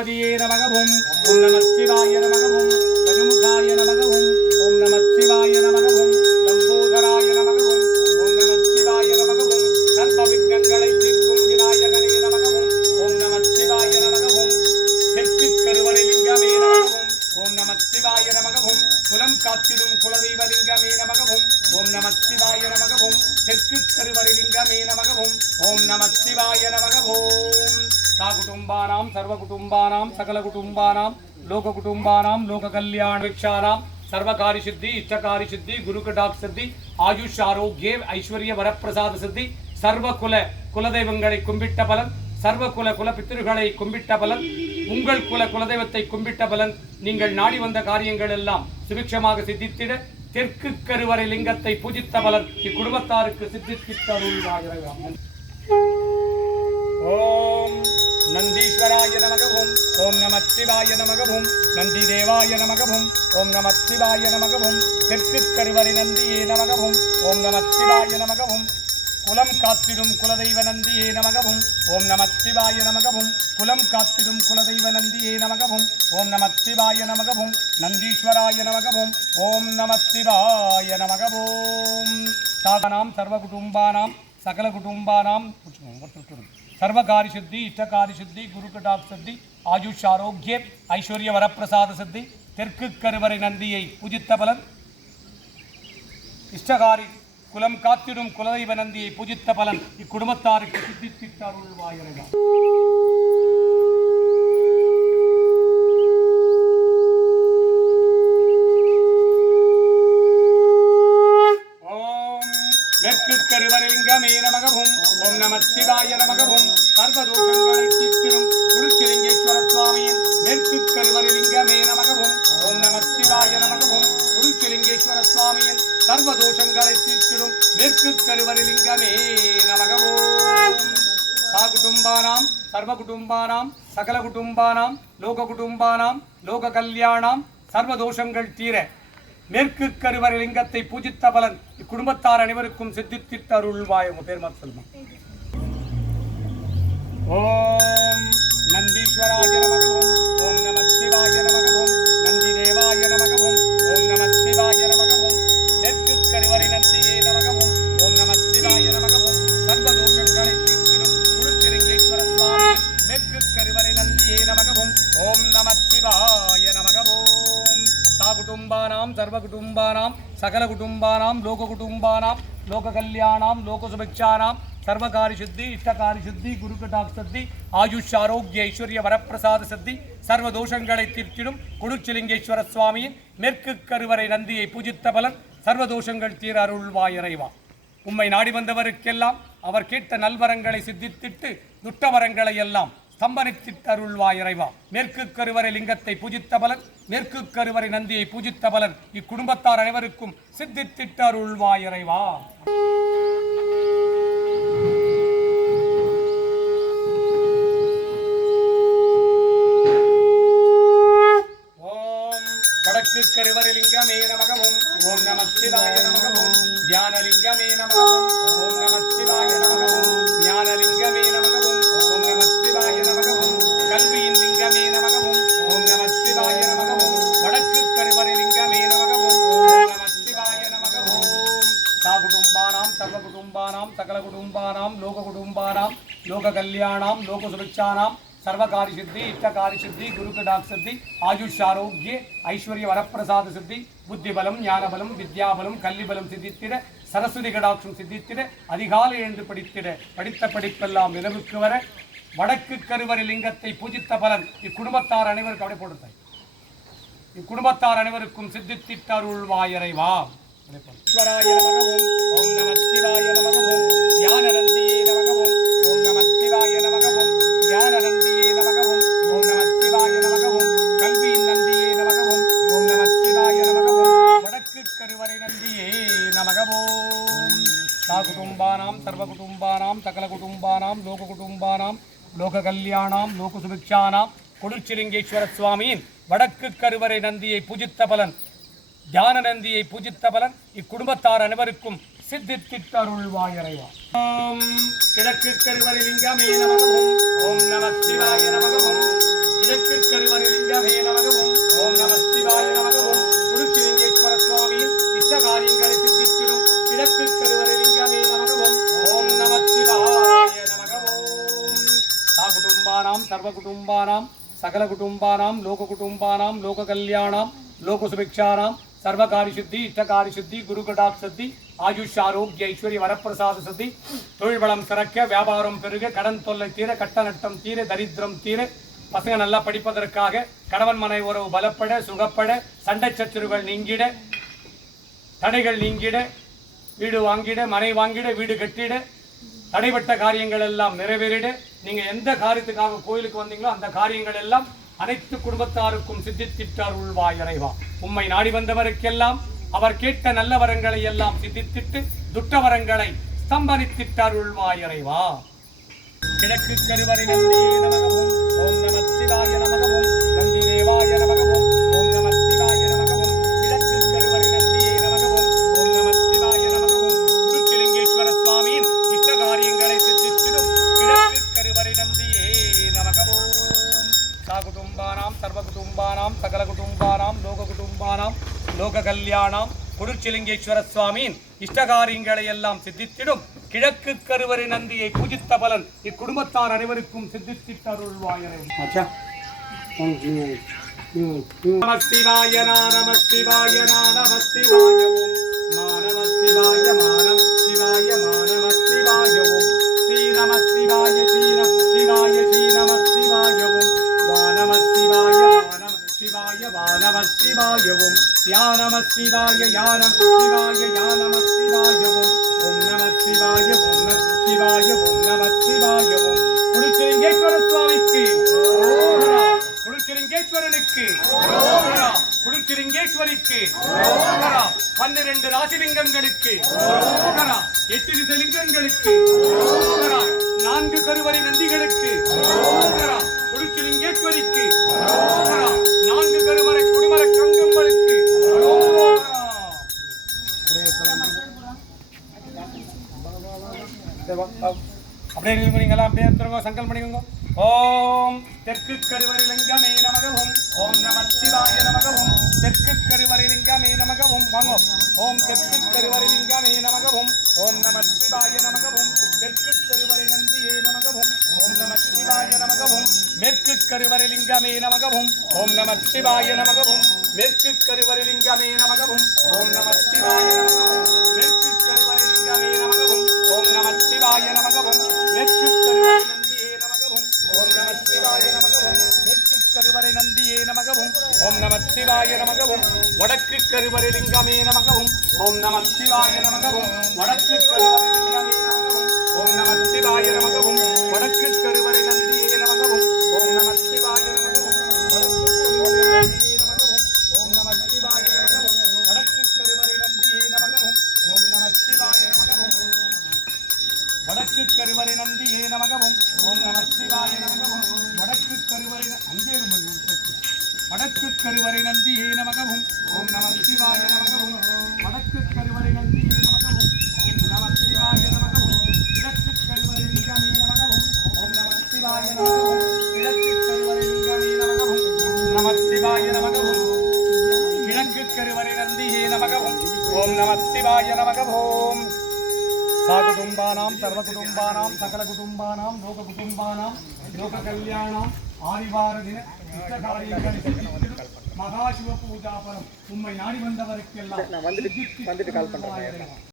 கணபதியே நமகவும் ஓம் நம சிவாய நமகவும் கருமுகாய நமகவும் சர்வகாரி சித்தி இச்சகாரி சித்தி குரு கடாக் சித்தி ஆயுஷ் ஆரோக்கிய ஐஸ்வர்ய வரப்பிரசாத சித்தி சர்வகுல குலதெய்வங்களை கும்பிட்ட பலன் சர்வ குல குல பித்திருகளை கும்பிட்ட பலன் உங்கள் குல குலதெய்வத்தை கும்பிட்ட பலன் நீங்கள் நாடி வந்த காரியங்கள் எல்லாம் சுபிக்ஷமாக சித்தித்திட தெற்கு கருவறை லிங்கத்தை பூஜித்த பலன் இக்குடும்பத்தாருக்கு சித்தித்தித்தருள்வாயிரம் ஓம். நந்தீஸ்வராய நமகவும் ஓம் நமச்சிவாய சிவாய நமகவும் நந்தி தேவாய நமகவும் ஓம் நமச்சிவாய சிவாய நமகவும் தெற்கு கருவறை நந்தியே நமகவும் ஓம் நமச்சிவாய சிவாய நமகவும் குலம் காத்திடும் குலதெய்வ நந்தியே நமகவும் ஓம் நமச்சிவாய சிவாய நமகவும் குலம் காத்திடும் குலதெய்வ நந்தியே நமகவும் ஓம் நமச்சிவாய சிவாய நமகவும் நந்தீஸ்வராய நமகவும் ஓம் நமச்சிவாய சிவாய நமகவும் சாதனாம் சர்வ குடும்பானாம் சகல குடும்பானாம் சர்வகாரி சித்தி இஷ்டகாரி சித்தி குரு கடாக் சித்தி ஆயுஷ் ஆரோக்கிய ஐஸ்வர்ய வரப்பிரசாத சித்தி தெற்கு கருவறை நந்தியை பூஜித்த பலன். இஷ்டகாரி குலம் காத்திடும் குலதெய்வ நந்தியை பூஜித்த பலன். இக்குடும்பத்தாருக்கு சித்தித்திட்டருள்வாயிரா ஓம். மேற்கு கருவரலிங்கமே நமகவும் ஓம் நம சிவாய நமகவும் சர்வதோஷங்களை தீர்த்திடும் குருச்சிலிங்கேஸ்வர சுவாமியின் மேற்கு கருவரலிங்கமே நமகவும் ஓம் நம சிவாய நமகவும் குருச்சிலிங்கேஸ்வர சுவாமியின் சர்வதோஷங்களை தீர்த்திடும் மேற்கு கருவரலிங்கமே நமகவும் சா குடும்பானாம் சர்வ குடும்பானாம் சகல குடும்பானாம் லோக குடும்பானாம் மேற்கு கருவறை லிங்கத்தை பூஜித்த பலன் இக்குடும்பத்தார் அனைவருக்கும் சித்தித்திட்டு அருள்வாய் உங்க பேர் மாத்த சொல்லுமா? ஓம் நந்தீஸ்வராஜ நமகம் ஓம். நம சிவாய நமகம் சகல குடும்பானாம் லோக குடும்பானாம் லோக கல்யாணாம் லோக சுபிக்ஷானாம் சர்வகாரி சித்தி இஷ்டகாரி சித்தி குரு சித்தி ஆயுஷ் ஆரோக்கிய ஐஸ்வர்ய வரப்பிரசாத சித்தி சர்வ தோஷங்களை தீர்த்திடும் குடுச்சிலிங்கேஸ்வர சுவாமியின் மேற்கு கருவறை நந்தியை பூஜித்த பலன் சர்வ தோஷங்கள் தீர அருள்வாயிறைவா உம்மை நாடி வந்தவருக்கெல்லாம் அவர் கேட்ட நல்வரங்களை சித்தித்திட்டு துட்டவரங்களை எல்லாம் ஸ்தம்பனித்திட்டு இறைவா. மேற்கு கருவறை லிங்கத்தை பூஜித்த பலன் மேற்கு கருவறை நந்தியை பூஜித்த பலன். இக்குடும்பத்தார் அனைவருக்கும் சித்தித்திட்டருள்வா இறைவா. ஐஸ்வர்ய வரப்பிரசாத சித்தி புத்தி பலம் ஞான பலம் வித்யா பலம் கல்வி பலம் சித்தித்திட சரஸ்வதி கடாட்சம் சித்தித்திட அதிகாலை எழுந்து படித்திட படித்த படிப்பெல்லாம் நிலவுக்கு வர வடக்கு கருவறை லிங்கத்தை பூஜித்த பலன் இக்குடும்பத்தார் அனைவருக்கும் அப்படி போடுத்தாய் இக்குடும்பத்தார் அனைவருக்கும் நமகவும் ஓம். நம சிவாய ஞானநந்தியே சா குடும்பானாம் சர்வ குடும்பானாம் லோககல்யாணாம் லோகசுபிக்ஷானாம் லோக கொடுச்சிலிங்கேஸ்வர சுவாமியின் வடக்கு கருவறை நந்தியை பூஜித்த பலன் தியான நந்தியை பூஜித்த பலன் இக்குடும்பத்தார் அனைவருக்கும் சித்தித்திட்டருள்வாயறைவா ஓம் கிழக்கு கருவறை லிங்கமே நமகவும் ஓம் நம சிவாய நமகவும் கிழக்கு சகல குடும்பானாம் லோக குடும்பானாம் லோக கல்யாணாம் லோக சுபிக்ஷானாம் சர்வகாரி சித்தி இஷ்டகாரி சித்தி குரு கடாக் ஆயுஷ் ஆரோக்கிய ஐஸ்வர்ய வரப்பிரசாத சதி தொழில் வளம் சிறக்க வியாபாரம் பெருக கடன் தொல்லை தீர கட்ட நட்டம் தீர தரித்திரம் தீர பசங்க நல்லா படிப்பதற்காக கணவன் மனை உறவு பலப்பட சுகப்பட சண்டை சச்சரவுகள் நீங்கிட தடைகள் நீங்கிட வீடு வாங்கிட மனை வாங்கிட வீடு கட்டிட தடைபட்ட காரியங்கள் எல்லாம் நிறைவேறிட நீங்க எந்த காரியத்துக்காக கோயிலுக்கு வந்தீங்களோ அந்த காரியங்கள் எல்லாம் அனைத்து குடும்பத்தாருக்கும் சித்தித்திட்டார் உள்வா இறைவா. உம்மை நாடி வந்தவருக்கெல்லாம் அவர் கேட்ட நல்ல வரங்களை எல்லாம் சித்தித்திட்டு துட்ட வரங்களை ஸ்தம்பனித்திட்டார் உள்வா இறைவா. கிழக்கு கருவறை நந்தி ஓம். குடும்பானாம் சகல குடும்பானாம் லோக குடும்பானாம் லோக கல்யாணாம் குருச்சிலிங்கேஸ்வர சுவாமியின் இஷ்டகாரியங்களை எல்லாம் சித்தித்திடும் கிழக்கு கருவறை நந்தியை பூஜித்த பலன் இக்குடும்பத்தார் அனைவருக்கும் சித்தித்திட்டருள்வாயனை நமஸ்திவாய நமஸ்திவாய சிவாயவும். யா நம சிவாய யா நம சிவாய யா நம சிவாயவும் ஓம் நம சிவாய ஓம் நம சிவாய ஓம் நம சிவாயவும். ஓம் சுவாமிக்கு ஓஹரா குருச்சிலிங்கேஸ்வரனுக்கு பன்னிரண்டு ராசிலிங்கங்களுக்கு எட்டு திசலிங்கங்களுக்கு ஓஹரா நான்கு கருவறை நந்திகளுக்கு. குடிச்சிலிங்கேஸ்வரிக்கு நான்கு கருவறை குடிமர கங்கங்களுக்கு அப்படியே இருக்கிறீங்களா அப்படியே திரும்ப சங்கல் பண்ணிக்கோங்க. ஓம் தெற்கு கருவறை லிங்கமே நமகவும். ஓம் நம சிவாய நமகவும். தெற்கு கருவறை லிங்கமே நமகவும். வாங்க. ஓம் தெற்கு கருவறை லிங்கமே நமகவும். ஓம் நம சிவாய நமகவும். தெற்கு கருவறை நந்தியே நமகவும். மேற்கு கருவறிலிங்கமே நமகவும். ஓம் நம சிவாய நமகவும். மேற்கு கருவறிலிங்கமே நமகவும். ஓம் நம சிவாய நமகவும். மேற்கு கருவறிலிங்கமே நமகவும். ஓம் நம சிவாய நமகவும். மேற்கு கருவறை நந்தியே நமகவும். ஓம் நம சிவாய நமகவும். மேற்கு கருவறை நந்தியே நமகவும். ஓம் நம சிவாய நமகவும். வடக்கு கருவறை லிங்கமே நமகவும். ஓம் நம சிவாய நமகவும். வடக்கு கருவறை லிங்கமே நமகவும். ஓம் நம சிவாய நமகவும். வடக்கு கருவறை நந்தி நமகவும் ஓம் நம சிவாய நமகவும் வடக்கு கருவறை நந்தியே நமகவும் ஓம் நம சிவாய நமகவும் கிழக்கு கருவறை லிங்கமே நமகவும் ஓம் நம சிவாய நமகவும் கிழக்கு கருவறை லிங்கமே நமகவும் ஓம் நம சிவாய நமகவும் கிழக்கு கருவறை நந்தியே நமகவும் ஓம் நம சிவாய நமகவும் சாகுடும்பானாம் சர்வகுடும்பானாம் சகல குடும்பானாம் லோக குடும்பானாம் மகா பூஜாபரம். உம்மை நாடி வந்தவருக்கெல்லாம் வந்துட்டு வந்துட்டு கால் பண்றேன்.